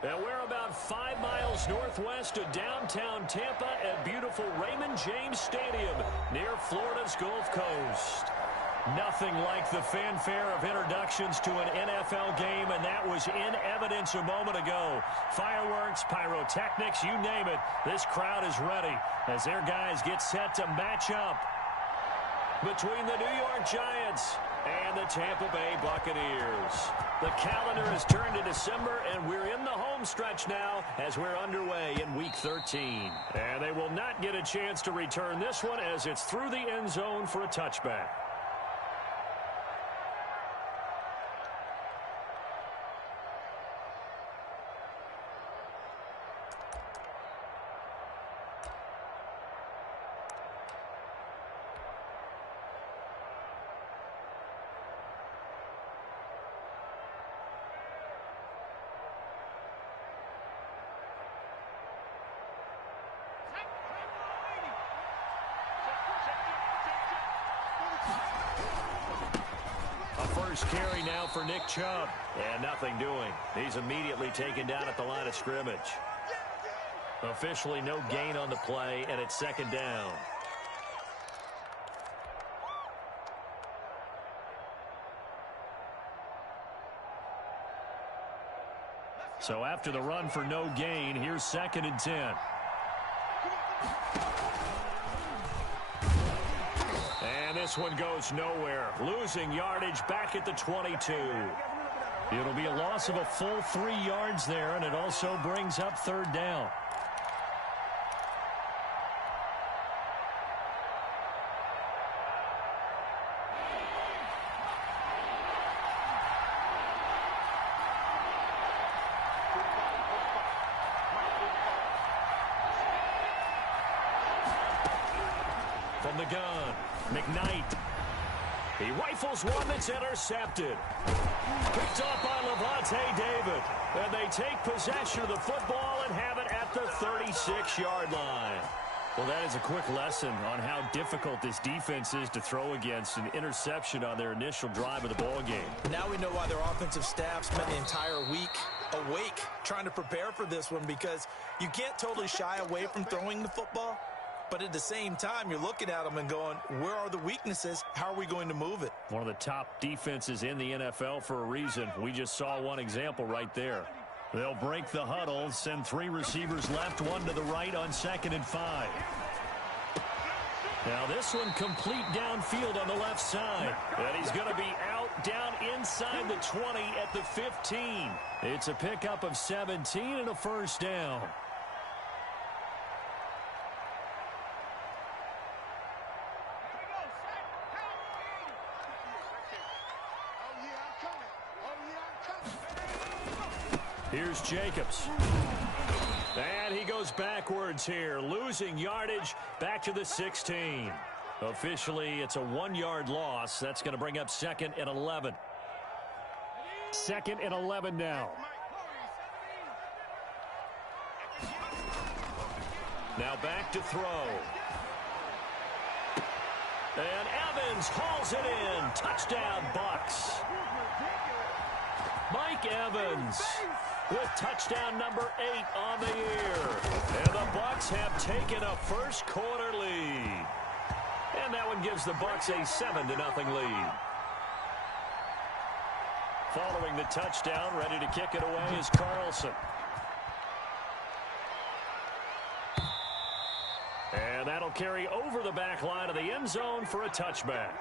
And we're about 5 miles northwest of downtown Tampa at beautiful Raymond James Stadium near Florida's Gulf Coast. Nothing like the fanfare of introductions to an NFL game, and that was in evidence a moment ago. Fireworks, pyrotechnics, you name it. This crowd is ready as their guys get set to match up between the New York Giants and the Tampa Bay Buccaneers. The calendar has turned to December, and we're in the home stretch now as we're underway in Week 13. And they will not get a chance to return this one as it's through the end zone for a touchback. First carry now for Nick Chubb. And nothing doing. He's immediately taken down at the line of scrimmage. Officially no gain on the play, and it's second down. So after the run for no gain, here's 2nd and 10. This one goes nowhere. Losing yardage back at the 22. It'll be a loss of a full 3 yards there, and it also brings up 3rd down. From the gun, McKnight. He rifles one that's intercepted. Picked off by Levante David. And they take possession of the football and have it at the 36-yard line. Well, that is a quick lesson on how difficult this defense is to throw against. An interception on their initial drive of the ball game. Now we know why their offensive staff spent the entire week awake trying to prepare for this one, because you can't totally shy away from throwing the football. But at the same time, you're looking at them and going, where are the weaknesses? How are we going to move it? One of the top defenses in the NFL for a reason. We just saw one example right there. They'll break the huddle, send 3 receivers left, 1 to the right on 2nd and 5. Now this one complete downfield on the left side. And he's going to be out down inside the 20 at the 15. It's a pickup of 17 and a first down. Here's Jacobs. And he goes backwards here, losing yardage back to the 16. Officially, it's a 1-yard loss. That's going to bring up 2nd and 11. 2nd and 11 now. Now back to throw. And Evans hauls it in. Touchdown, Bucks. Mike Evans with touchdown number 8 on the year. And the Bucks have taken a first-quarter lead. And that one gives the Bucks a 7-0 lead. Following the touchdown, ready to kick it away is Carlson. And that'll carry over the back line of the end zone for a touchback.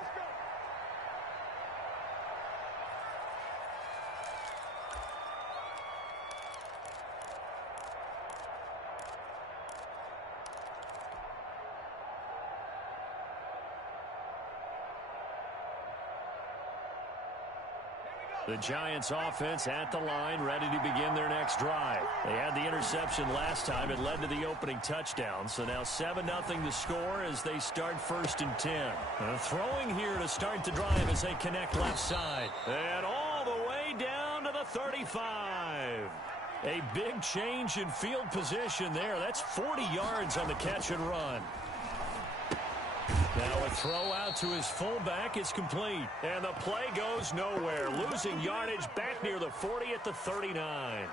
The Giants offense at the line, ready to begin their next drive. They had the interception last time. It led to the opening touchdown. So now 7-0 the score as they start 1st and 10. Throwing here to start the drive as they connect left side. And all the way down to the 35. A big change in field position there. That's 40 yards on the catch and run. Now a throw out to his fullback is complete. And the play goes nowhere. Losing yardage back near the 40 at the 39.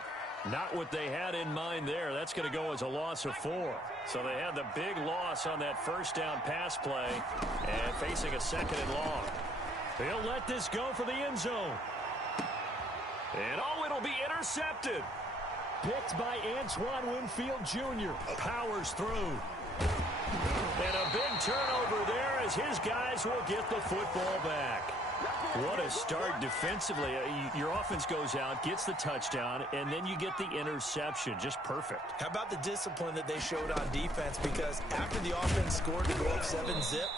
Not what they had in mind there. That's going to go as a loss of 4. So they had the big loss on that first down pass play and facing a 2nd and long. He'll let this go for the end zone. And it'll be intercepted. Picked by Antoine Winfield Jr. Powers through. And a big turnover there as his guys will get the football back. What a start defensively. Your offense goes out, gets the touchdown, and then you get the interception. Just perfect. How about the discipline that they showed on defense? Because after the offense scored to go up 7-zip,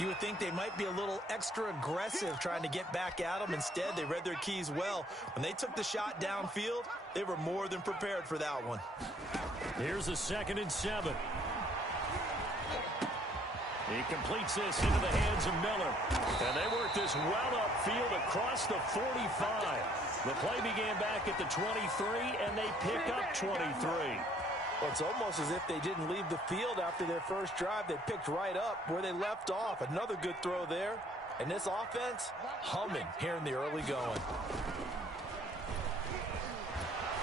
you would think they might be a little extra aggressive trying to get back at them. Instead, they read their keys well. When they took the shot downfield, they were more than prepared for that one. Here's a 2nd and 7. He completes this into the hands of Miller. And they work this well upfield across the 45. The play began back at the 23, and they pick up 23. Well, it's almost as if they didn't leave the field after their first drive. They picked right up where they left off. Another good throw there. And this offense, humming here in the early going.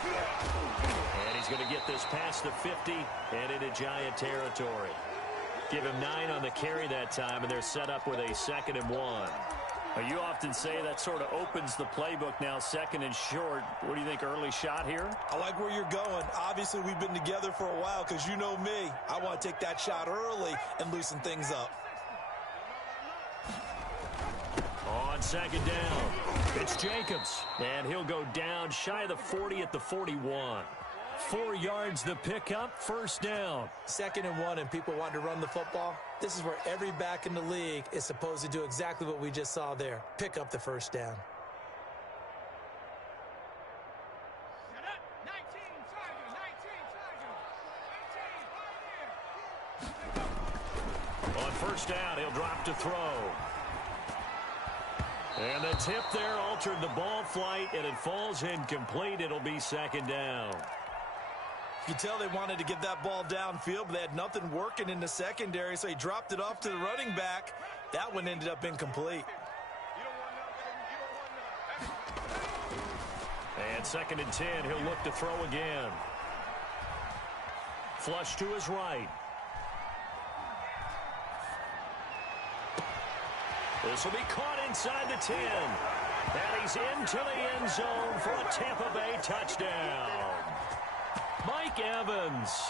And he's going to get this past the 50 and into Giant territory. Give him 9 on the carry that time, and they're set up with a 2nd and 1. You often say that sort of opens the playbook now, 2nd and short. What do you think, early shot here? I like where you're going. Obviously, we've been together for a while because you know me. I want to take that shot early and loosen things up. On 2nd down, it's Jacobs, and he'll go down shy of the 40 at the 41. 4 yards the pickup, 1st down. 2nd and 1, and people want to run the football. This is where every back in the league is supposed to do exactly what we just saw there. Pick up the 1st down. On 1st down, he'll drop to throw. And the tip there altered the ball flight, and it falls incomplete. It'll be 2nd down. You can tell they wanted to get that ball downfield, but they had nothing working in the secondary, so he dropped it off to the running back. That one ended up incomplete. And 2nd and 10, he'll look to throw again. Flush to his right. This will be caught inside the 10. And he's into the end zone for a Tampa Bay touchdown. Mike Evans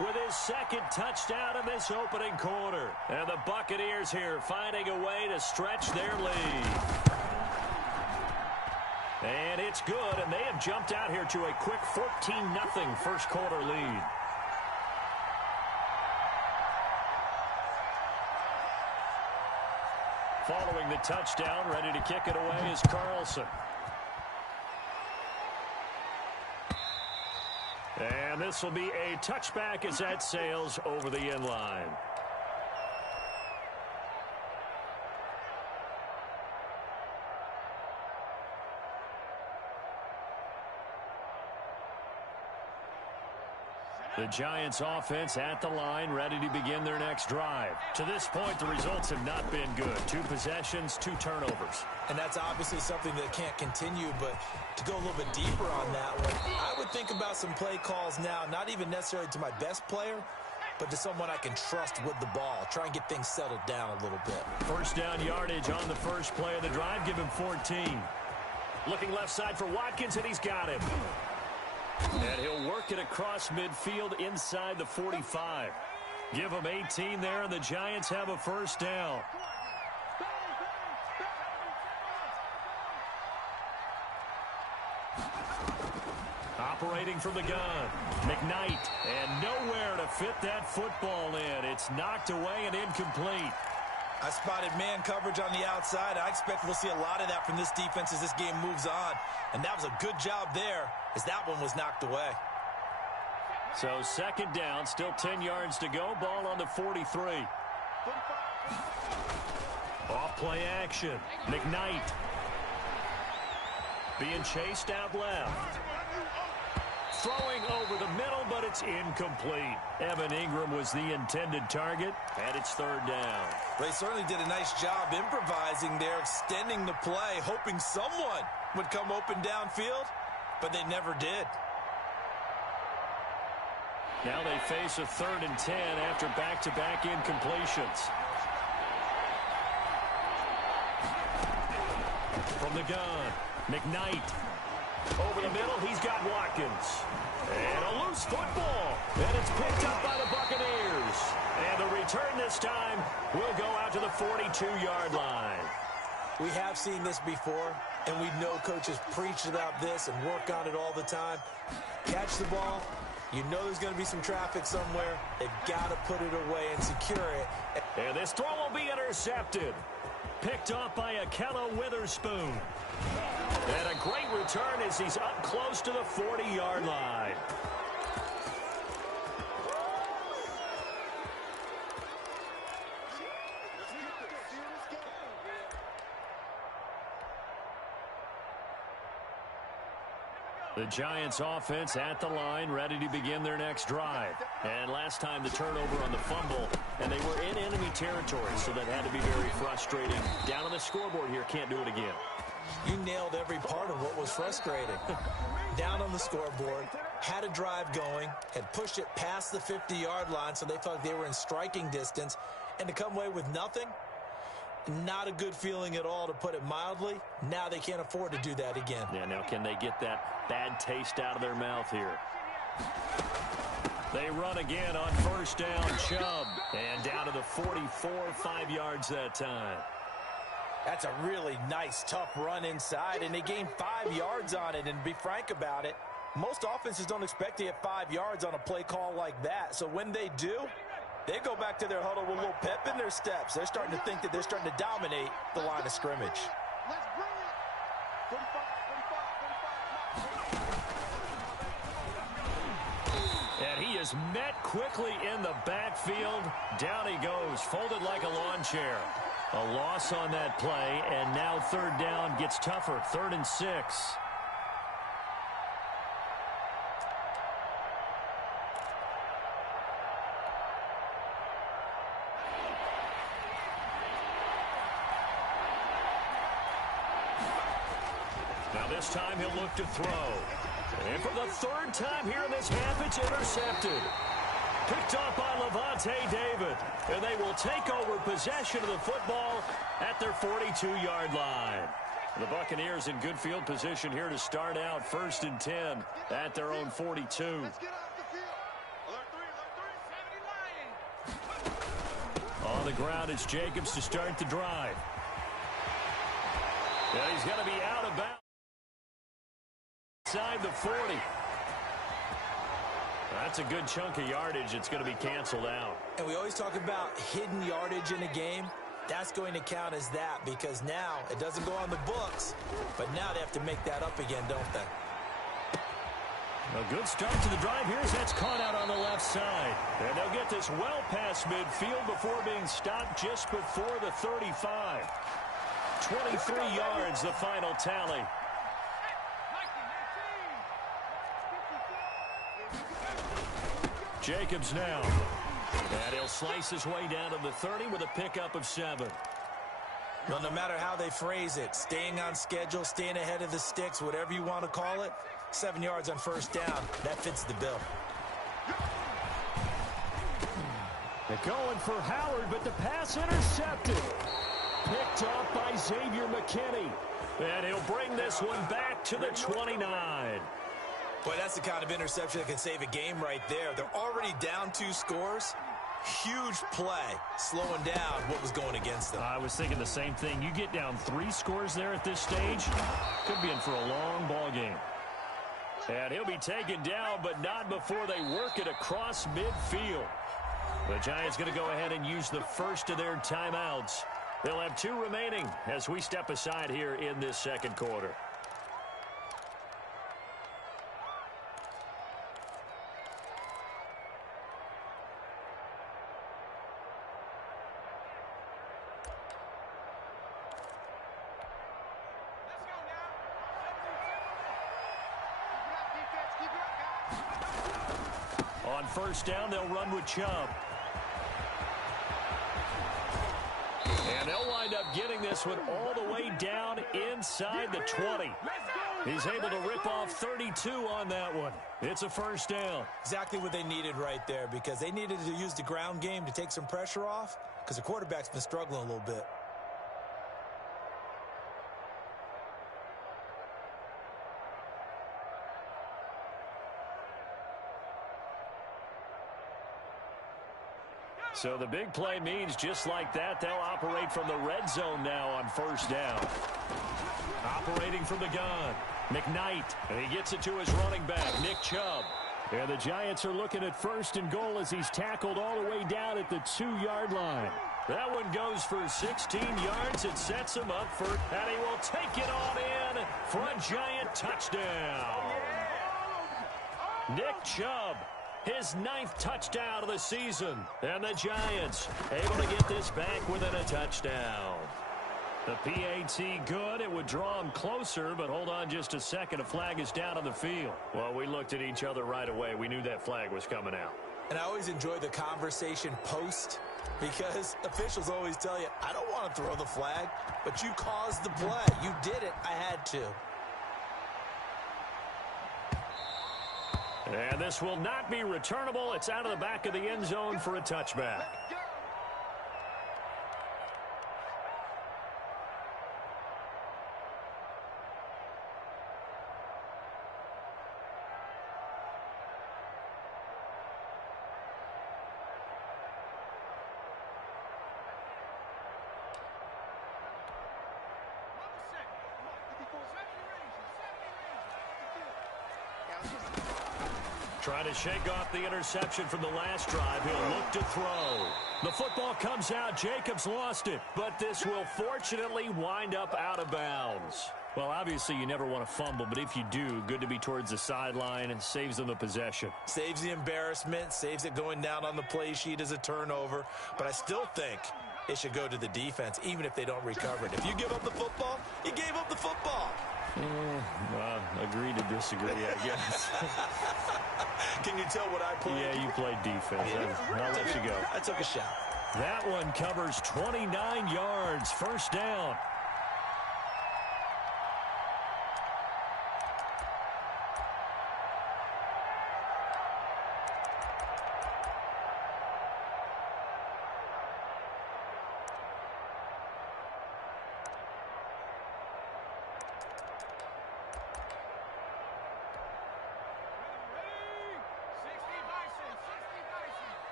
with his 2nd touchdown in this opening quarter. And the Buccaneers here finding a way to stretch their lead. And it's good, and they have jumped out here to a quick 14-0 first quarter lead. Following the touchdown, ready to kick it away is Carlson. And this will be a touchback as that sails over the end line. The Giants offense at the line, ready to begin their next drive. To this point, the results have not been good. 2 possessions, 2 turnovers. And that's obviously something that can't continue, but to go a little bit deeper on that one, I would think about some play calls now, not even necessarily to my best player, but to someone I can trust with the ball. Try and get things settled down a little bit. 1st down yardage on the first play of the drive. Give him 14. Looking left side for Watkins, and he's got him. And he'll work it across midfield inside the 45. Give him 18 there, and the Giants have a 1st down. Operating from the gun, McKnight, and nowhere to fit that football in. It's knocked away and incomplete. I spotted man coverage on the outside. I expect we'll see a lot of that from this defense as this game moves on. And that was a good job there as that one was knocked away. So 2nd down, still 10 yards to go. Ball on the 43. Off play action. McKnight being chased out left. Throwing over the middle, but it's incomplete. Evan Ingram was the intended target, and it's 3rd down. They certainly did a nice job improvising there, extending the play, hoping someone would come open downfield, but they never did. Now they face a 3rd and 10 after back-to-back incompletions. From the gun, McKnight. Over the middle, he's got Watkins. And a loose football. And it's picked up by the Buccaneers. And the return this time will go out to the 42-yard line. We have seen this before, and we know coaches preach about this and work on it all the time. Catch the ball. You know there's going to be some traffic somewhere. They've got to put it away and secure it. And this throw will be intercepted. Picked off by Akello Witherspoon. And a great return as he's up close to the 40-yard line. The Giants offense at the line, ready to begin their next drive. And last time the turnover on the fumble, and they were in enemy territory, so that had to be very frustrating. Down on the scoreboard here, can't do it again. You nailed every part of what was frustrating. Down on the scoreboard, had a drive going, had pushed it past the 50-yard line, so they thought they were in striking distance, and to come away with nothing, not a good feeling at all, to put it mildly. Now they can't afford to do that again. Yeah, now can they get that bad taste out of their mouth here? They run again on 1st down, Chubb. And down to the 44, 5 yards that time. That's a really nice, tough run inside, and they gained 5 yards on it. And to be frank about it, most offenses don't expect to get 5 yards on a play call like that. So when they do, they go back to their huddle with a little pep in their steps. They're starting to think that they're starting to dominate the line of scrimmage. Let's bring it. 45, 45, 45. And he is met quickly in the backfield. Down he goes, folded like a lawn chair. A loss on that play, and now 3rd down gets tougher, 3rd and 6. Now this time he'll look to throw. And for the 3rd time here in this half, it's intercepted. Picked off by Levante David. And they will take over possession of the football at their 42-yard line. The Buccaneers in good field position here to start out 1st and 10 at their own 42. Let's get off the field. Alert 3, On the ground, it's Jacobs to start the drive. And he's going to be out of bounds inside the 40. That's a good chunk of yardage. It's going to be canceled out. And we always talk about hidden yardage in a game. That's going to count as that, because now it doesn't go on the books, but now they have to make that up again, don't they? A good start to the drive here as that's caught out on the left side. And they'll get this well past midfield before being stopped just before the 35. 23 yards, the final tally. Jacobs now. And he'll slice his way down to the 30 with a pickup of 7. Well, no matter how they phrase it, staying on schedule, staying ahead of the sticks, whatever you want to call it, 7 yards on 1st down, that fits the bill. They're going for Howard, but the pass intercepted. Picked off by Xavier McKinney. And he'll bring this one back to the 29. Boy, that's the kind of interception that can save a game right there. They're already down 2 scores. Huge play, slowing down what was going against them. I was thinking the same thing. You get down 3 scores there at this stage, could be in for a long ball game. And he'll be taken down, but not before they work it across midfield. The Giants going to go ahead and use the first of their timeouts. They'll have 2 remaining as we step aside here in this 2nd quarter. On 1st down, they'll run with Chubb. And they'll wind up getting this one all the way down inside the 20. He's able to rip off 32 on that one. It's a first down. Exactly what they needed right there, because they needed to use the ground game to take some pressure off, because the quarterback's been struggling a little bit. So the big play means just like that, they'll operate from the red zone now on first down. Operating from the gun, McKnight, and he gets it to his running back, Nick Chubb. And the Giants are looking at first and goal as he's tackled all the way down at the 2-yard line. That one goes for 16 yards. It sets him up for, and he will take it on in for a Giant touchdown. Nick Chubb, his 9th touchdown of the season. And the Giants able to get this back within a touchdown. The PAT good. It would draw him closer, but hold on just a second. A flag is down on the field. Well, we looked at each other right away. We knew that flag was coming out. And I always enjoy the conversation post, because officials always tell you, I don't want to throw the flag, but you caused the play. You did it. I had to. And this will not be returnable. It's out of the back of the end zone for a touchback. Trying to shake off the interception from the last drive. He'll look to throw. The football comes out. Jacobs lost it. But this will fortunately wind up out of bounds. Well, obviously you never want to fumble, but if you do, good to be towards the sideline and saves them the possession. Saves the embarrassment, saves it going down on the play sheet as a turnover. But I still think it should go to the defense, even if they don't recover it. If you give up the football, you gave up the football. Agree to disagree, I guess. Can you tell what I played? Yeah, you played defense. Yeah. I'll let you go. I took a shot. That one covers 29 yards. First down.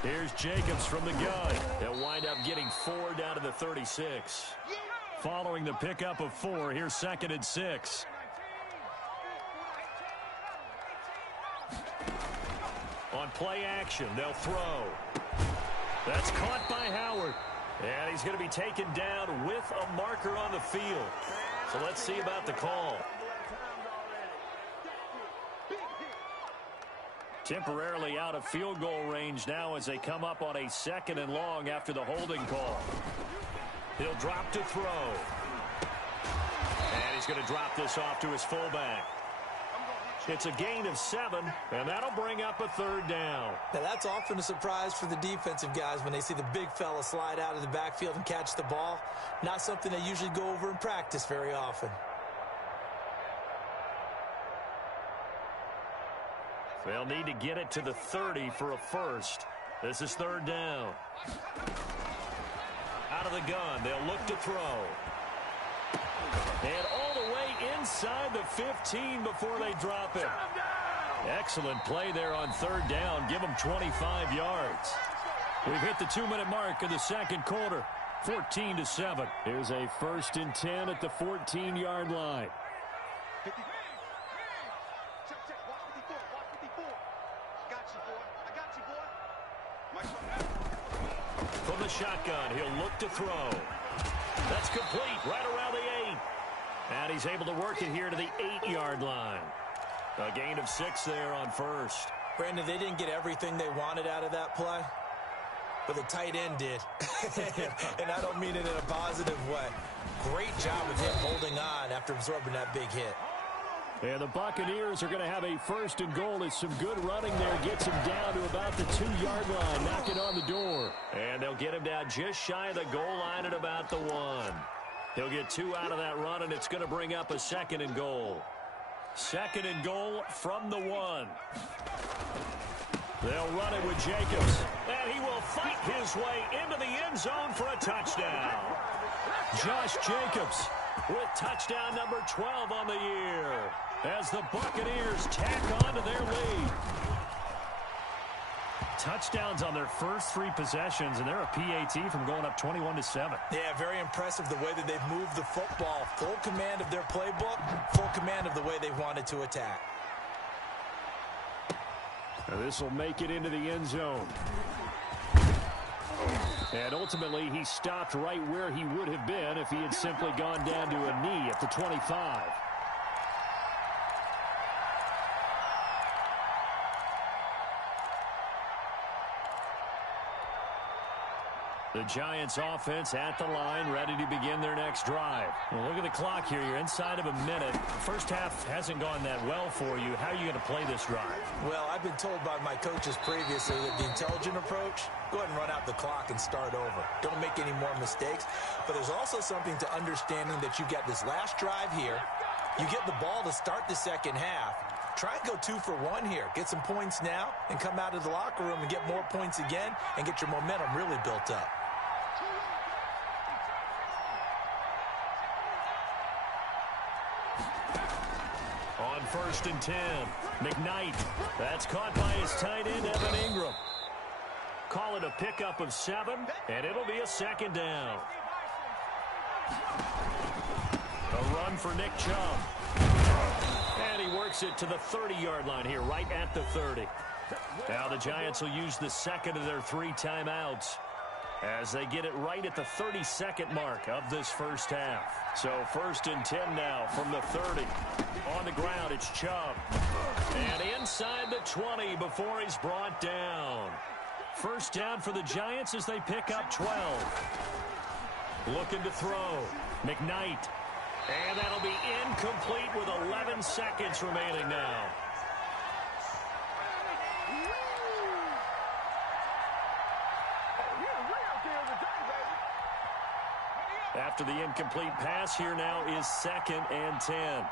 Here's Jacobs from the gun. They'll wind up getting 4 down to the 36. Following the pickup of 4, here's 2nd and 6. On play action, they'll throw. That's caught by Howard. And he's going to be taken down with a marker on the field. So let's see about the call. Temporarily out of field goal range now as they come up on a 2nd and long after the holding call. He'll drop to throw. And he's going to drop this off to his fullback. It's a gain of 7, and that'll bring up a 3rd down. Now, that's often a surprise for the defensive guys when they see the big fella slide out of the backfield and catch the ball. Not something they usually go over in practice very often. They'll need to get it to the 30 for a first. This is 3rd down. Out of the gun, they'll look to throw. And all the way inside the 15 before they drop it. Excellent play there on 3rd down. Give them 25 yards. We've hit the 2-minute mark of the 2nd quarter. 14-7. Here's a 1st and 10 at the 14-yard line. From the shotgun, he'll look to throw. That's complete right around the 8. And he's able to work it here to the 8-yard line. A gain of 6 there on first. Brandon, they didn't get everything they wanted out of that play, but the tight end did. And I don't mean it in a positive way. Great job of him holding on after absorbing that big hit. And the Buccaneers are going to have a first and goal as some good running there gets him down to about the 2-yard line, knocking on the door. And they'll get him down just shy of the goal line at about the 1. He'll get 2 out of that run, and it's going to bring up a second and goal. Second and goal from the 1. They'll run it with Jacobs, and he will fight his way into the end zone for a touchdown. Josh Jacobs with touchdown number 12 on the year as the Buccaneers tack on to their lead. Touchdowns on their first 3 possessions, and they're a PAT from going up 21-7. Yeah, very impressive the way that they've moved the football. Full command of their playbook, full command of the way they wanted to attack. This will make it into the end zone. And ultimately, he stopped right where he would have been if he had simply gone down to a knee at the 25. The Giants offense at the line, ready to begin their next drive. Well, look at the clock here. You're inside of a minute. First half hasn't gone that well for you. How are you going to play this drive? Well, I've been told by my coaches previously that the intelligent approach, go ahead and run out the clock and start over. Don't make any more mistakes. But there's also something to understanding that you get this last drive here. You get the ball to start the second half. Try and go 2 for 1 here. Get some points now and come out of the locker room and get more points again and get your momentum really built up. On 1st and 10, McKnight. That's caught by his tight end, Evan Ingram. Call it a pickup of 7, and it'll be a second down. A run for Nick Chubb. And he works it to the 30-yard line here, right at the 30. Now the Giants will use the second of their 3 timeouts as they get it right at the 32nd mark of this first half. So 1st and 10 now from the 30. On the ground, it's Chubb. And inside the 20 before he's brought down. First down for the Giants as they pick up 12. Looking to throw. McKnight. And that'll be incomplete with 11 seconds remaining now. After the incomplete pass, here now is 2nd and 10.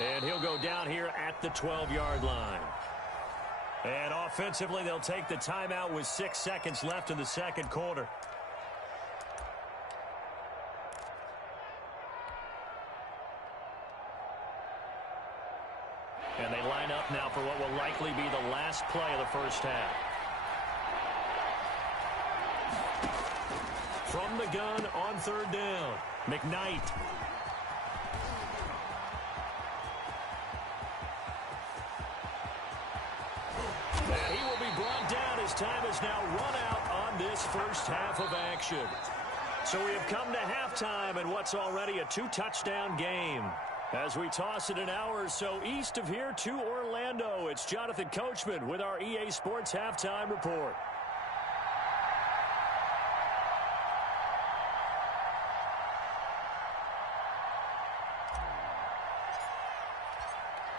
And he'll go down here at the 12-yard line. And offensively, they'll take the timeout with 6 seconds left in the second quarter. And they line up now for what will likely be the last play of the first half. From the gun on 3rd down, McKnight. And he will be brought down as time is now run out on this first half of action. So we have come to halftime in what's already a 2-touchdown game. As we toss it an hour or so east of here to Orlando, it's Jonathan Coachman with our EA Sports Halftime Report.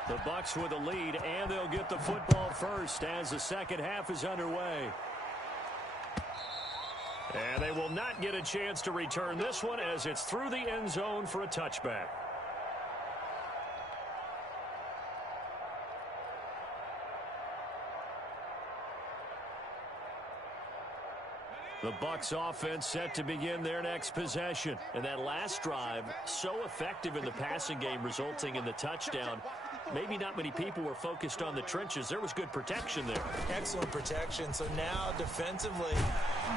The Bucs with a lead, and they'll get the football first as the second half is underway. And they will not get a chance to return this one as it's through the end zone for a touchback. The Bucs offense set to begin their next possession. And that last drive, so effective in the passing game, resulting in the touchdown. Maybe not many people were focused on the trenches. There was good protection there. Excellent protection. So now, defensively,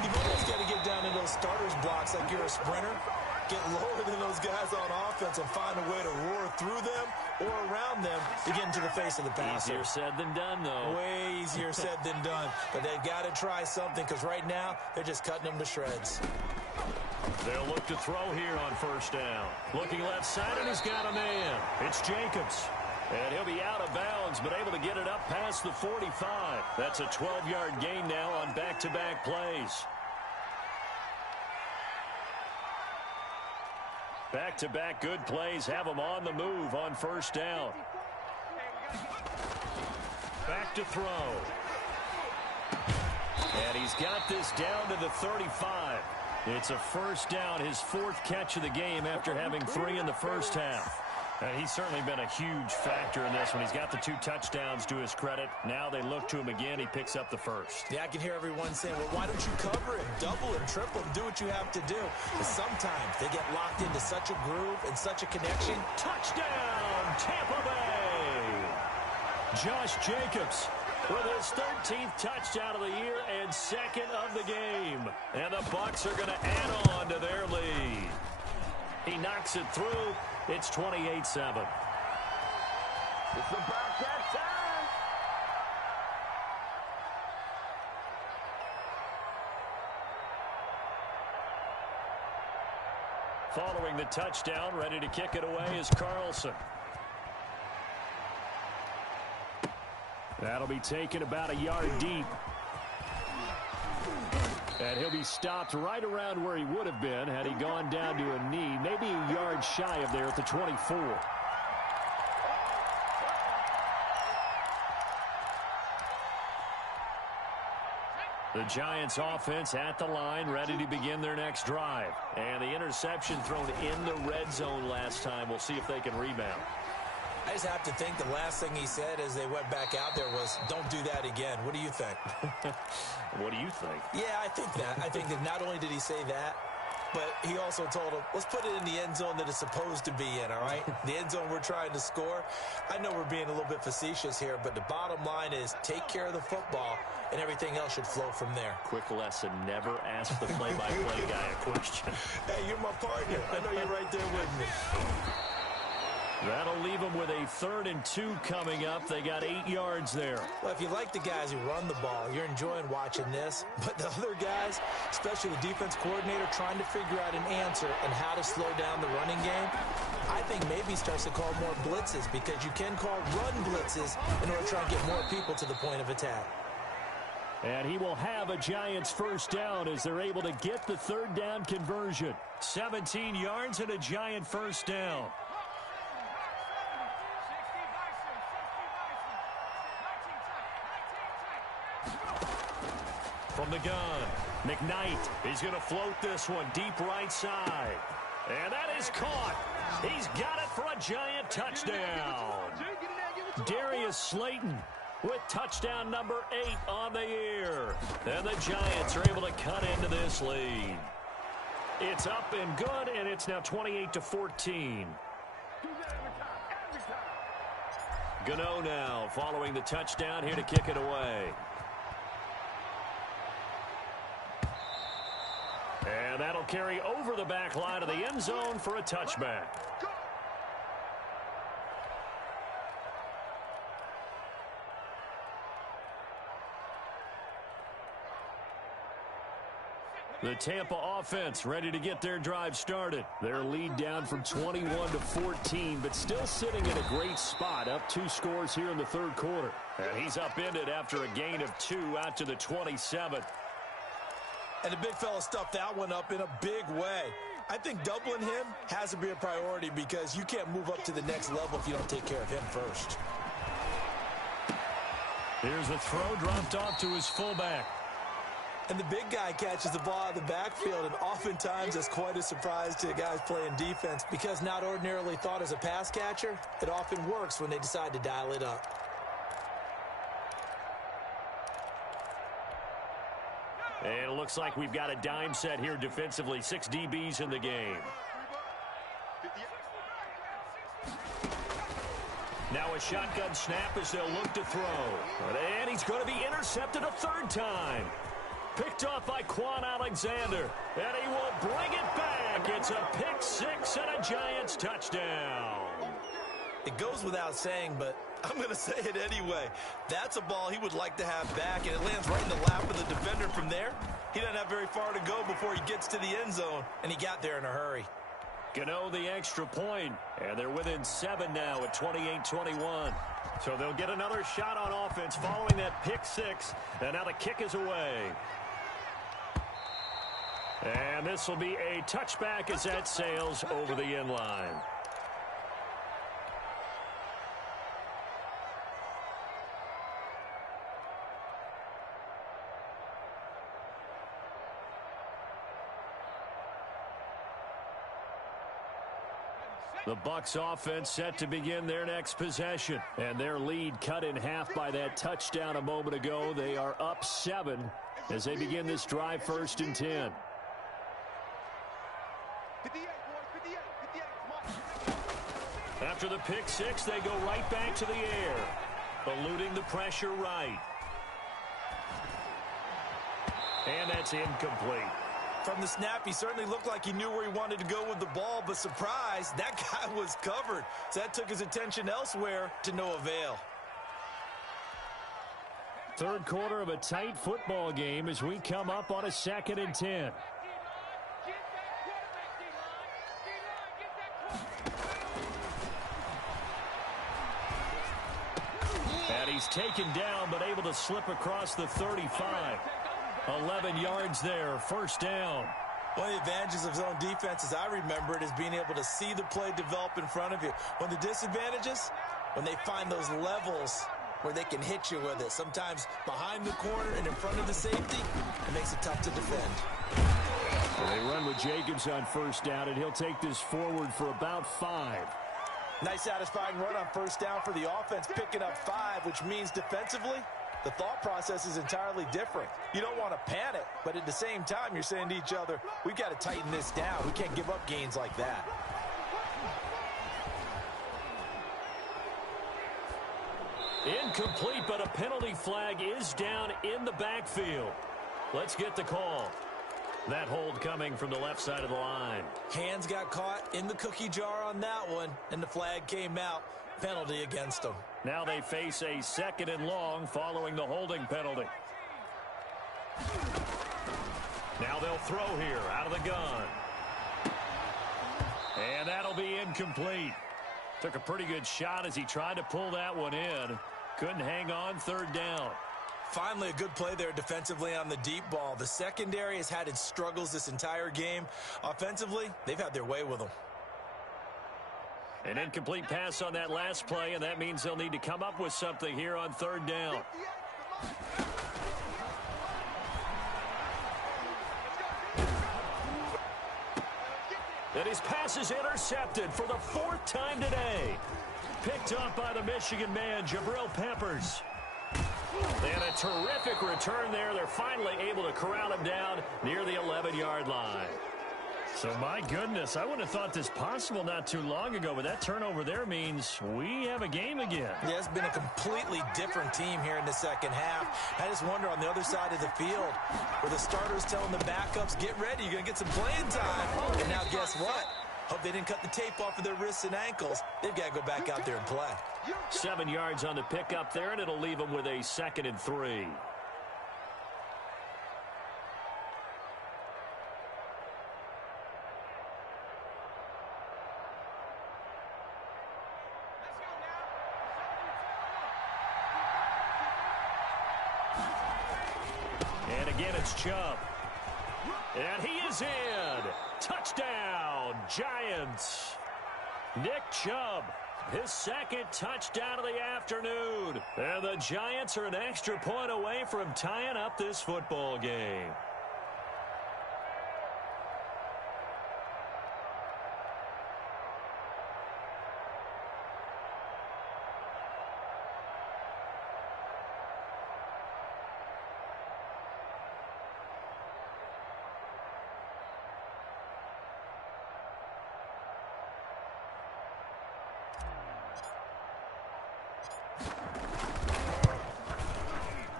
you've almost got to get down in those starters blocks like you're a sprinter. Get lower than those guys on offense and find a way to roar through them or around them to get into the face of the passer. Easier said than done, though. Way easier said than done. But they've got to try something because right now they're just cutting them to shreds. They'll look to throw here on first down. Looking left side, and he's got a man. It's Jacobs. And he'll be out of bounds, but able to get it up past the 45. That's a 12-yard gain now on back-to-back plays. Back-to-back good plays have him on the move on first down. Back to throw. And he's got this down to the 35. It's a first down, his fourth catch of the game after having 3 in the first half. And he's certainly been a huge factor in this one. He's got the 2 touchdowns to his credit. Now they look to him again. He picks up the first. Yeah, I can hear everyone saying, well, why don't you cover him, double him, triple him, do what you have to do. But sometimes they get locked into such a groove and such a connection. Touchdown, Tampa Bay! Josh Jacobs with his 13th touchdown of the year and 2nd of the game. And the Bucs are going to add on to their lead. He knocks it through. It's 28-7. It's the Bobcat time. Following the touchdown, ready to kick it away is Carlson. That'll be taken about a yard deep. And he'll be stopped right around where he would have been had he gone down to a knee, maybe a yard shy of there at the 24. The Giants offense at the line, ready to begin their next drive. And the interception thrown in the red zone last time. We'll see if they can rebound. I just have to think the last thing he said as they went back out there was, don't do that again. What do you think? What do you think? Yeah, I think that. I think that not only did he say that, but he also told him, let's put it in the end zone that it's supposed to be in, all right? The end zone we're trying to score. I know we're being a little bit facetious here, but the bottom line is take care of the football, and everything else should flow from there. Quick lesson, never ask the play-by-play guy a question. Hey, you're my partner. I know you're right there with me. That'll leave them with a 3rd and 2 coming up. They got 8 yards there. Well, if you like the guys who run the ball, you're enjoying watching this. But the other guys, especially the defense coordinator, trying to figure out an answer and how to slow down the running game, I think maybe he starts to call more blitzes because you can call run blitzes in order to try and get more people to the point of attack. And he will have a Giants first down as they're able to get the 3rd down conversion. 17 yards and a Giant first down. From the gun, McKnight. He's going to float this one deep right side. And that is caught. He's got it for a Giant touchdown. Darius Slayton with touchdown number 8 on the year. And the Giants are able to cut into this lead. It's up and good, and it's now 28-14. Gano now following the touchdown here to kick it away. And that'll carry over the back line of the end zone for a touchback. The Tampa offense ready to get their drive started. Their lead down from 21-14, but still sitting in a great spot, up 2 scores here in the 3rd quarter. And he's upended after a gain of 2 out to the 27. And the big fella stuffed that one up in a big way. I think doubling him has to be a priority because you can't move up to the next level if you don't take care of him first. Here's a throw dropped off to his fullback. And the big guy catches the ball out of the backfield, and oftentimes it's quite a surprise to the guys playing defense because not ordinarily thought as a pass catcher, it often works when they decide to dial it up. And it looks like we've got a dime set here defensively. 6 DBs in the game. Now a shotgun snap as they'll look to throw. And he's going to be intercepted a 3rd time. Picked off by Quan Alexander. And he will bring it back. It's a pick 6 and a Giants touchdown. It goes without saying, but I'm going to say it anyway. That's a ball he would like to have back, and it lands right in the lap of the defender from there. He doesn't have very far to go before he gets to the end zone, and he got there in a hurry. Gano the extra point, and they're within 7 now at 28-21. So they'll get another shot on offense following that pick 6, and now the kick is away. And this will be a touchback as that sails over the end line. The Bucs offense set to begin their next possession. And their lead cut in half by that touchdown a moment ago. They are up 7 as they begin this drive, 1st and 10. 58, boys, 58, After the pick six, they go right back to the air, eluding the pressure right. And that's incomplete. From the snap, he certainly looked like he knew where he wanted to go with the ball, but surprise, that guy was covered. So that took his attention elsewhere to no avail. Third quarter of a tight football game as we come up on a 2nd and 10. And he's taken down but able to slip across the 35. 11 yards there, 1st down. One of the advantages of zone defense, as I remember it, is being able to see the play develop in front of you. One of the disadvantages, when they find those levels where they can hit you with it. Sometimes behind the corner and in front of the safety, it makes it tough to defend. So they run with Jacobs on 1st down, and he'll take this forward for about 5. Nice satisfying run on 1st down for the offense, picking up 5, which means defensively, the thought process is entirely different. You don't want to panic, but at the same time, you're saying to each other, we've got to tighten this down. We can't give up gains like that. Incomplete, but a penalty flag is down in the backfield. Let's get the call. That hold coming from the left side of the line. Hands got caught in the cookie jar on that one, and the flag came out. Penalty against them. Now they face a 2nd and long following the holding penalty. Now they'll throw here out of the gun. And that'll be incomplete. Took a pretty good shot as he tried to pull that one in. Couldn't hang on, 3rd down. Finally, a good play there defensively on the deep ball. The secondary has had its struggles this entire game. Offensively, they've had their way with them. An incomplete pass on that last play, and that means they'll need to come up with something here on 3rd down. And his pass is intercepted for the 4th time today. Picked up by the Michigan man, Jabril Peppers. And a terrific return there. They're finally able to corral him down near the 11-yard line. So, my goodness, I wouldn't have thought this possible not too long ago, but that turnover there means we have a game again. Yeah, it's been a completely different team here in the 2nd half. I just wonder on the other side of the field where the starters telling the backups, get ready, you're going to get some playing time. And now guess what? Hope they didn't cut the tape off of their wrists and ankles. They've got to go back out there and play. 7 yards on the pickup there, and it'll leave them with a 2nd and 3. And again, it's Chubb. And he is in. Touchdown, Giants. Nick Chubb, his 2nd touchdown of the afternoon. And the Giants are an extra point away from tying up this football game.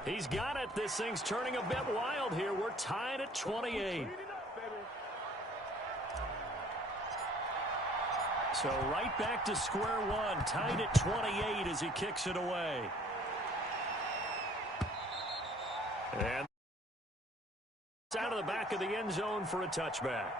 He's got it. This thing's turning a bit wild here. We're tied at 28. So right back to square one, tied at 28 as he kicks it away. And it's out of the back of the end zone for a touchback.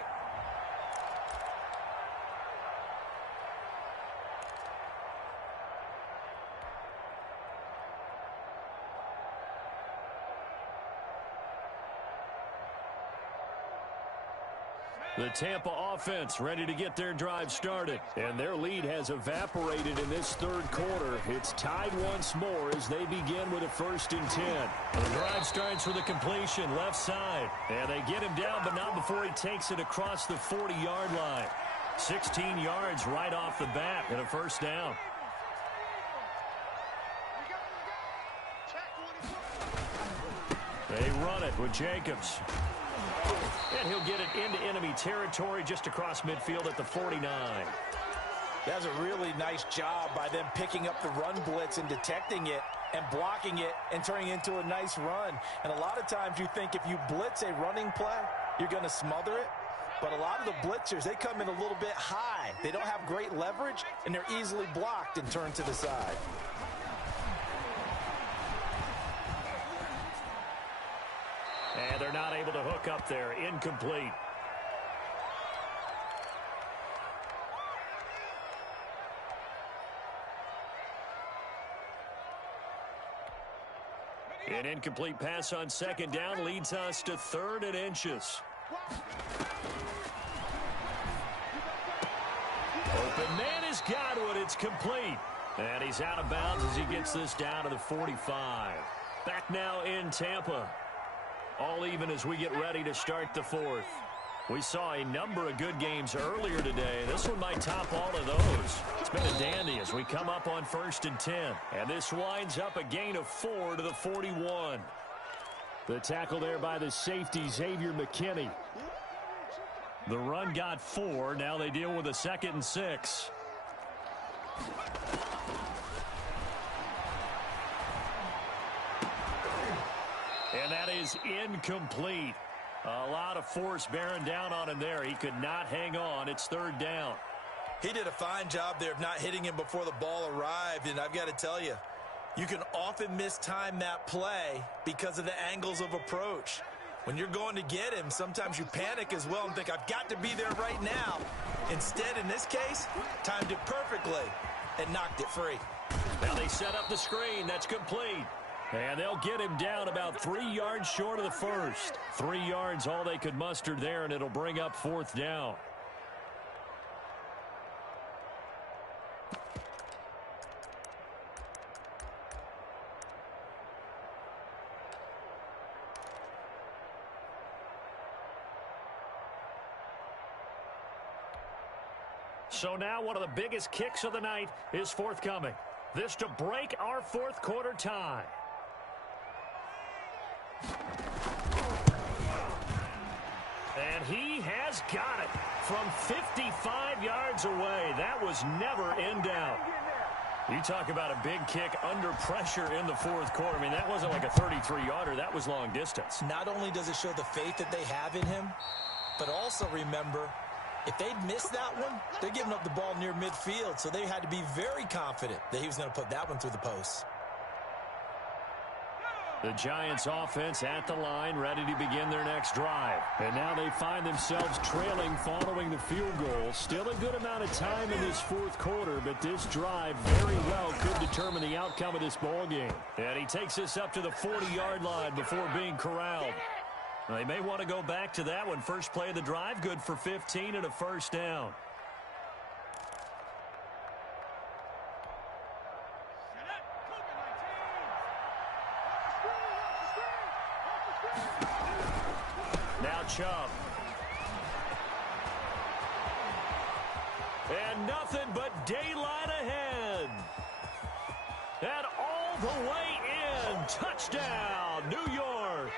The Tampa offense ready to get their drive started. And their lead has evaporated in this third quarter. It's tied once more as they begin with a 1st and 10. The drive starts with a completion left side. And they get him down, but not before he takes it across the 40-yard line. 16 yards right off the bat and a 1st down. They run it with Jacobs. And he'll get it into enemy territory just across midfield at the 49. That's a really nice job by them picking up the run blitz and detecting it and blocking it and turning it into a nice run. And a lot of times you think if you blitz a running play, you're going to smother it. But a lot of the blitzers, they come in a little bit high. They don't have great leverage, and they're easily blocked and turned to the side. And they're not able to hook up there. Incomplete. An incomplete pass on 2nd down leads us to 3rd and inches. Open man has got it. It's complete. And he's out of bounds as he gets this down to the 45. Back now in Tampa. All even as we get ready to start the 4th. We saw a number of good games earlier today. This one might top all of those. It's been a dandy as we come up on 1st and 10. And this winds up a gain of 4 to the 41. The tackle there by the safety, Xavier McKinney. The run got 4. Now they deal with a 2nd and 6. And that is incomplete. A lot of force bearing down on him there. He could not hang on. It's 3rd down. He did a fine job there of not hitting him before the ball arrived. And I've got to tell you, you can often mistime that play because of the angles of approach. When you're going to get him, sometimes you panic as well and think, I've got to be there right now. Instead, in this case, timed it perfectly and knocked it free. Now they set up the screen. That's complete. And they'll get him down about 3 yards short of the 1st. 3 yards all they could muster there, and it'll bring up 4th down. So now one of the biggest kicks of the night is forthcoming. This to break our 4th quarter tie. And he has got it from 55 yards away. That was never in doubt. You talk about a big kick under pressure in the 4th quarter. I mean, that wasn't like a 33-yarder. That was long distance. Not only does it show the faith that they have in him, but also remember, if they'd missed that one, they're giving up the ball near midfield, so they had to be very confident that he was going to put that one through the post. The Giants offense at the line, ready to begin their next drive. And now they find themselves trailing following the field goal. Still a good amount of time in this 4th quarter, but this drive very well could determine the outcome of this ball game. And he takes us up to the 40-yard line before being corralled. They may want to go back to that one. First play of the drive, good for 15 and a 1st down. Now Chubb. And nothing but daylight ahead. And all the way in. Touchdown, New York.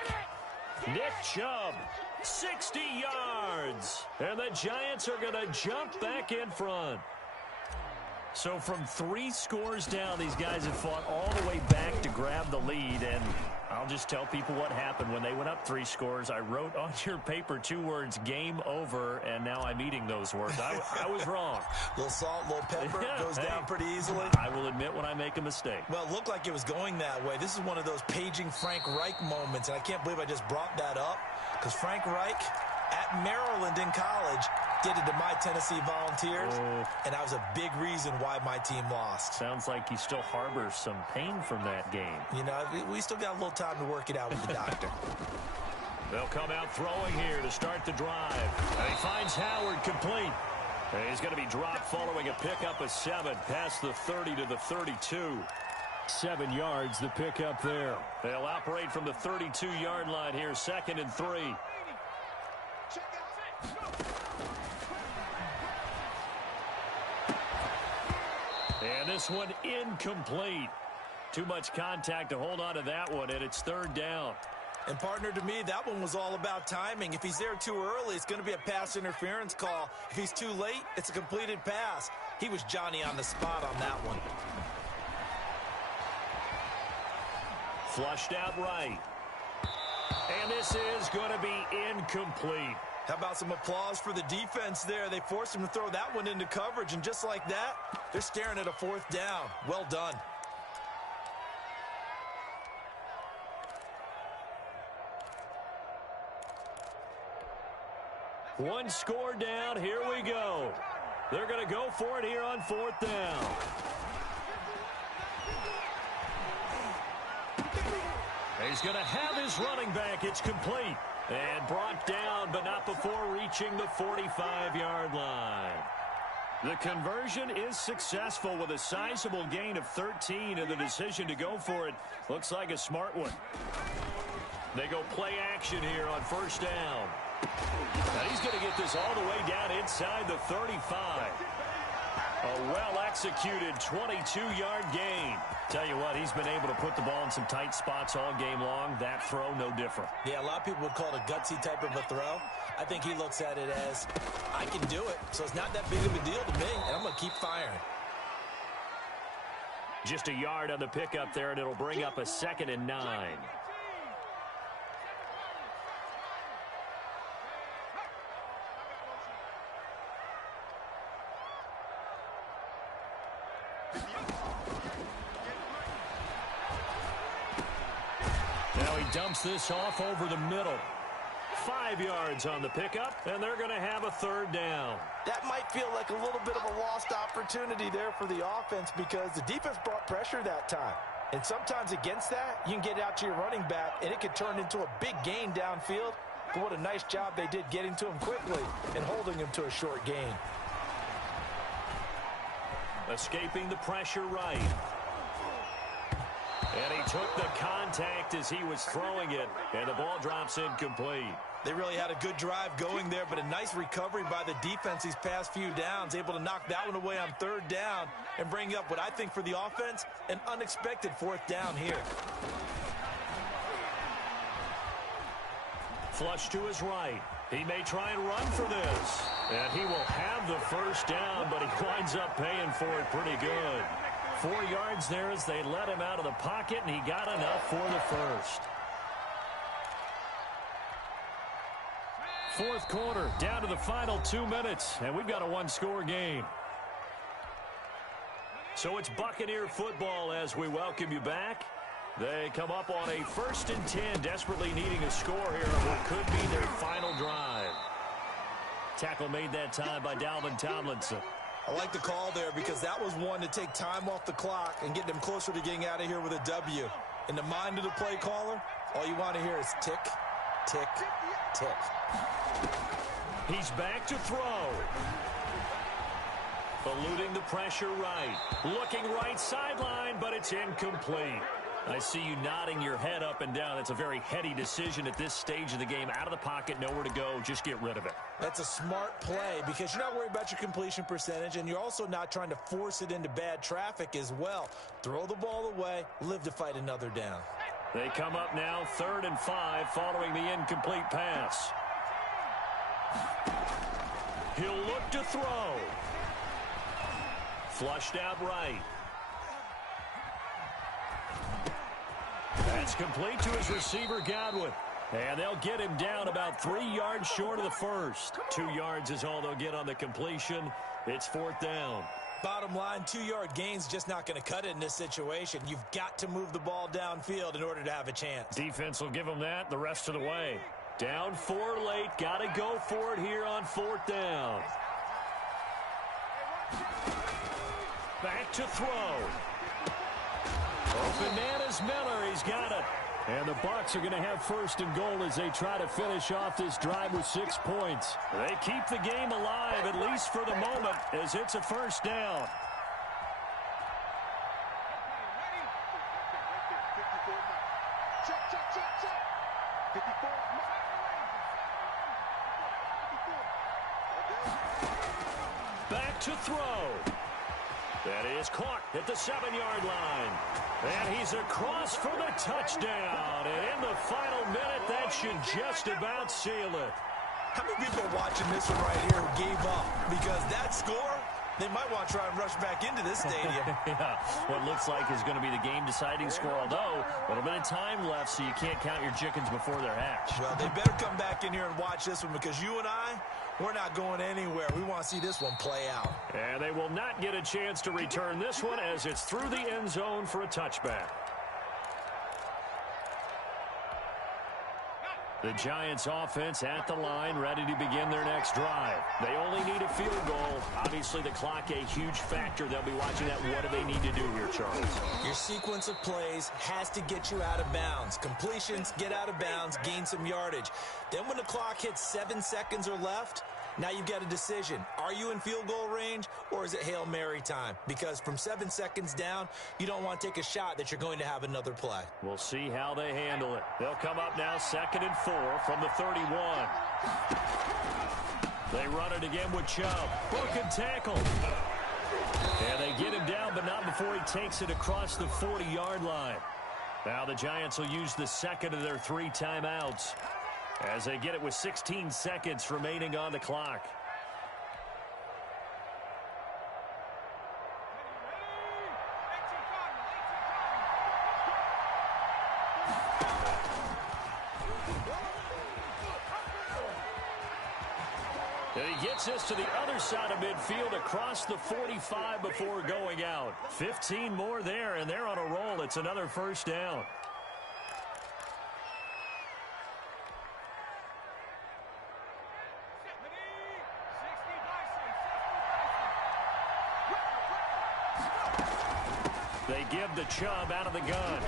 Nick Chubb, 60 yards. And the Giants are going to jump back in front. So from 3 scores down, these guys have fought all the way back to grab the lead. And I'll just tell people what happened when they went up 3 scores. I wrote on your paper 2 words, game over, and now I'm eating those words. I was wrong. A little salt, a little pepper, goes down pretty easily. I will admit when I make a mistake. Well, it looked like it was going that way. This is one of those paging Frank Reich moments, and I can't believe I just brought that up because Frank Reich at Maryland in college did it to my Tennessee Volunteers, and that was a big reason why my team lost. Sounds like he still harbors some pain from that game. You know, we still got a little time to work it out with the doctor. They'll come out throwing here to start the drive. And he finds Howard complete. And he's going to be dropped following a pickup of 7 past the 30 to the 32. 7 yards, the pickup there. They'll operate from the 32-yard line here, 2nd and 3. And this one incomplete. Too much contact to hold on to that one, and it's 3rd down. And, partner, to me, that one was all about timing. If he's there too early, it's going to be a pass interference call. If he's too late, it's a completed pass. He was Johnny on the spot on that one. Flushed out right. And this is going to be incomplete. How about some applause for the defense there? They forced him to throw that one into coverage, and just like that, they're staring at a 4th down. Well done. One score down. Here we go. They're going to go for it here on 4th down. He's going to have his running back. It's complete. And brought down, but not before reaching the 45-yard line. The conversion is successful with a sizable gain of 13, and the decision to go for it looks like a smart one. They go play action here on 1st down. And he's going to get this all the way down inside the 35. A well-executed 22-yard gain. Tell you what, he's been able to put the ball in some tight spots all game long. That throw, no different. Yeah, a lot of people would call it a gutsy type of a throw. I think he looks at it as, I can do it, so it's not that big of a deal to me, and I'm going to keep firing. Just a yard on the pickup there, and it'll bring up a 2nd and 9. Dumps this off over the middle. 5 yards on the pickup, and they're going to have a 3rd down. That might feel like a little bit of a lost opportunity there for the offense because the defense brought pressure that time. And sometimes against that, you can get out to your running back, and it could turn into a big gain downfield. But what a nice job they did getting to him quickly and holding him to a short gain. Escaping the pressure right. And he took the contact as he was throwing it, and the ball drops incomplete. They really had a good drive going there, but a nice recovery by the defense these past few downs, able to knock that one away on 3rd down and bring up what I think for the offense, an unexpected 4th down here. Flush to his right. He may try and run for this. And he will have the 1st down, but he winds up paying for it pretty good. 4 yards there as they let him out of the pocket, and he got enough for the 1st. 4th quarter, down to the final 2 minutes, and we've got a 1-score game. So it's Buccaneer football as we welcome you back. They come up on a 1st and 10, desperately needing a score here on what could be their final drive. Tackle made that time by Dalvin Tomlinson. I like the call there because that was one to take time off the clock and get them closer to getting out of here with a W. In the mind of the play caller, all you want to hear is tick, tick, tick. He's back to throw. Eluding the pressure right. Looking right sideline, but it's incomplete. I see you nodding your head up and down. It's a very heady decision at this stage of the game. Out of the pocket, nowhere to go. Just get rid of it. That's a smart play because you're not worried about your completion percentage, and you're also not trying to force it into bad traffic as well. Throw the ball away, live to fight another down. They come up now 3rd and 5 following the incomplete pass. He'll look to throw. Flushed out right. That's complete to his receiver, Godwin. And they'll get him down about 3 yards short of the 1st. 2 yards is all they'll get on the completion. It's 4th down. Bottom line, 2-yard gain's just not going to cut it in this situation. You've got to move the ball downfield in order to have a chance. Defense will give them that the rest of the way. Down 4 late. Got to go for it here on 4th down. Back to throw. Open man is Miller. He's got it. And the Bucs are going to have first and goal as they try to finish off this drive with 6 points. They keep the game alive, at least for the moment, as it's a first down. Back to throw. That is caught at the 7-yard line. And he's across for the touchdown. And in the final minute, that should just about seal it. How many people are watching this one right here who gave up? Because that score, they might want to try and rush back into this stadium. Yeah, what looks like is going to be the game-deciding score, although a little bit of time left, so you can't count your chickens before they're hatched. Well, they better come back in here and watch this one, because you and I, we're not going anywhere. We want to see this one play out. And they will not get a chance to return this one as it's through the end zone for a touchback. The Giants offense at the line, ready to begin their next drive. They only need a field goal. Obviously, the clock a huge factor. They'll be watching that. What do they need to do here, Charles? Your sequence of plays has to get you out of bounds. Completions, get out of bounds, gain some yardage. Then when the clock hits 7 seconds or left, now you've got a decision. Are you in field goal range, or is it Hail Mary time? Because from 7 seconds down, you don't want to take a shot that you're going to have another play. We'll see how they handle it. They'll come up now 2nd and 4 from the 31. They run it again with Chubb. Broken tackle. And they get him down, but not before he takes it across the 40-yard line. Now the Giants will use the second of their 3 timeouts as they get it with 16 seconds remaining on the clock. And he gets us to the other side of midfield across the 45 before going out. 15 more there, and they're on a roll. It's another first down. They give the Chubb out of the gun.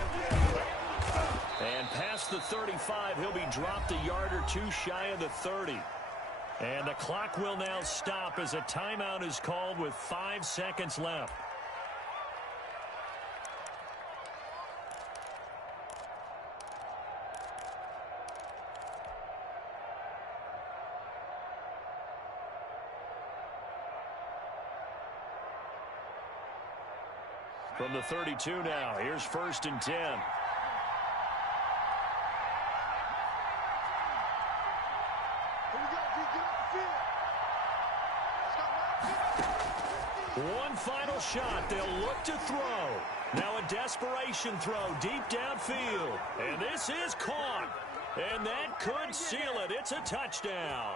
And past the 35, he'll be dropped a yard or two shy of the 30. And the clock will now stop as a timeout is called with 5 seconds left. From the 32 now, here's 1st and 10. One final shot. They'll look to throw. Now a desperation throw deep downfield. And this is caught. And that could seal it. It's a touchdown.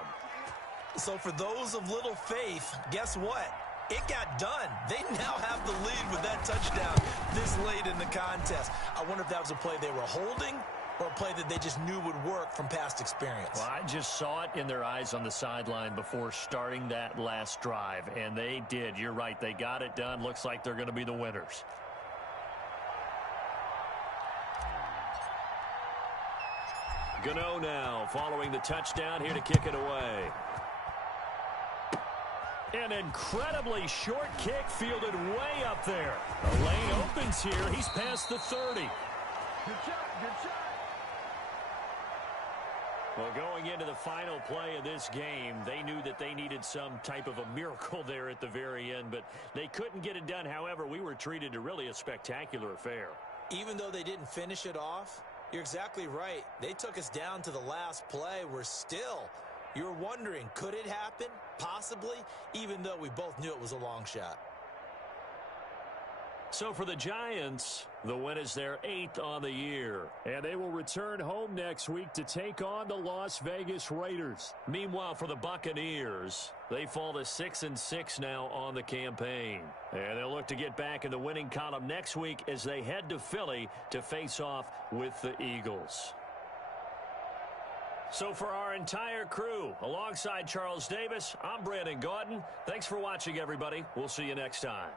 So for those of little faith, guess what? It got done. They now have the lead with that touchdown this late in the contest. I wonder if that was a play they were holding or a play that they just knew would work from past experience. Well, I just saw it in their eyes on the sideline before starting that last drive, and they did. You're right. They got it done. Looks like they're going to be the winners. Gano now following the touchdown here to kick it away. An incredibly short kick fielded way up there. The lane opens here. He's past the 30. Good shot, good shot. Well, going into the final play of this game, they knew that they needed some type of a miracle there at the very end, but they couldn't get it done. However, we were treated to really a spectacular affair. Even though they didn't finish it off, you're exactly right. They took us down to the last play. We're still, you're wondering, could it happen? Possibly, even though we both knew it was a long shot. So for the Giants, the win is their 8th on the year. And they will return home next week to take on the Las Vegas Raiders. Meanwhile, for the Buccaneers, they fall to 6-6 now on the campaign. And they'll look to get back in the winning column next week as they head to Philly to face off with the Eagles. So for our entire crew, alongside Charles Davis, I'm Brandon Gaudin. Thanks for watching, everybody. We'll see you next time.